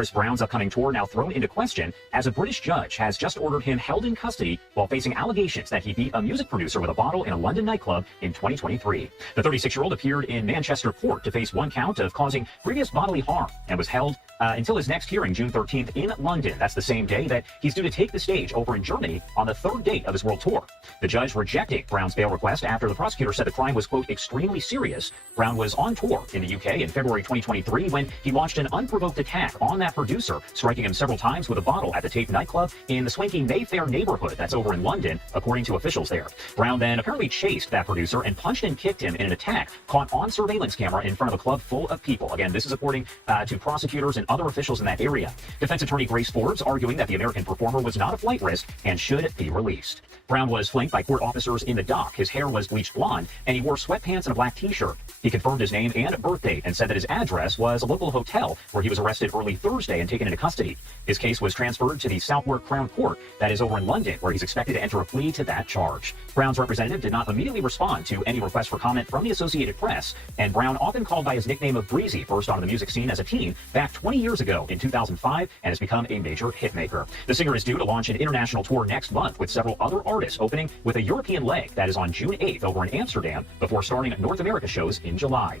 Chris Brown's upcoming tour now thrown into question as a British judge has just ordered him held in custody while facing allegations that he beat a music producer with a bottle in a London nightclub in 2023. The 36-year-old appeared in Manchester court to face one count of causing previous bodily harm and was held until his next hearing June 13th in London. That's the same day that he's due to take the stage over in Germany on the third date of his world tour. The judge rejected Brown's bail request after the prosecutor said the crime was, quote, extremely serious. Brown was on tour in the UK in February 2023 when he launched an unprovoked attack on that producer, striking him several times with a bottle at the Tape nightclub in the swanky Mayfair neighborhood that's over in London, according to officials there. Brown then apparently chased that producer and punched and kicked him in an attack caught on surveillance camera in front of a club full of people. Again, this is according to prosecutors and other officials in that area. Defense attorney Grace Forbes arguing that the American performer was not a flight risk and should be released. Brown was flanked by court officers in the dock. His hair was bleached blonde, and he wore sweatpants and a black t-shirt. He confirmed his name and birth date and said that his address was a local hotel where he was arrested early Thursday and taken into custody. His case was transferred to the Southwark Crown Court that is over in London, where he's expected to enter a plea to that charge. Brown's representative did not immediately respond to any request for comment from the Associated Press, and Brown, often called by his nickname of Breezy, burst onto the music scene as a teen back 20 years ago in 2005 and has become a major hitmaker. The singer is due to launch an international tour next month with several other artists, opening with a European leg that is on June 8th over in Amsterdam before starting North America shows in July.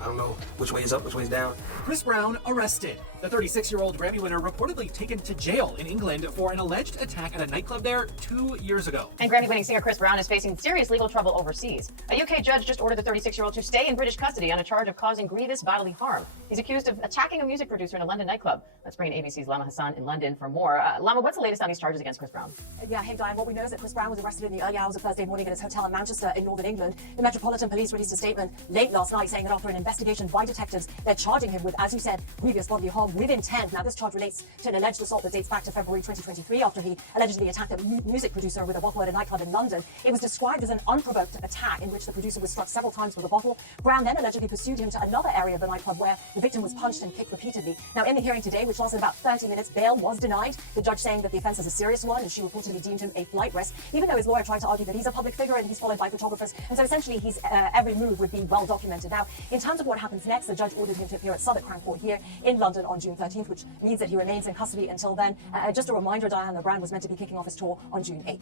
I don't know which way is up, which way is down. Chris Brown arrested. The 36-year-old Grammy winner reportedly taken to jail in England for an alleged attack at a nightclub there 2 years ago. And Grammy-winning singer Chris Brown is facing serious legal trouble overseas. A UK judge just ordered the 36-year-old to stay in British custody on a charge of causing grievous bodily harm. He's accused of attacking a music producer in a London nightclub. Let's bring in ABC's Lama Hassan in London for more. Lama, what's the latest on these charges against Chris Brown? Yeah, hey Diane, what we know is that Chris Brown was arrested in the early hours of Thursday morning at his hotel in Manchester in northern England. The Metropolitan Police released a statement late last night saying that after an investigation by detectives, they're charging him with, as you said, grievous bodily harm with intent. Now, this charge relates to an alleged assault that dates back to February 2023 after he allegedly attacked a music producer with a bottle at a nightclub in London. It was described as an unprovoked attack in which the producer was struck several times with a bottle. Brown then allegedly pursued him to another area of the nightclub where the victim was punched and kicked repeatedly. Now, in the hearing today, which lasted about 30 minutes, bail was denied, the judge saying that the offence is a serious one, and she reportedly deemed him a flight risk, even though his lawyer tried to argue that he's a public figure and he's followed by photographers, and so essentially his every move would be well documented. Now, in terms of what happens next, the judge ordered him to appear at Southwark Crown Court here in London on June 13th, which means that he remains in custody until then. Just a reminder, Diane, that Brown was meant to be kicking off his tour on June 8th.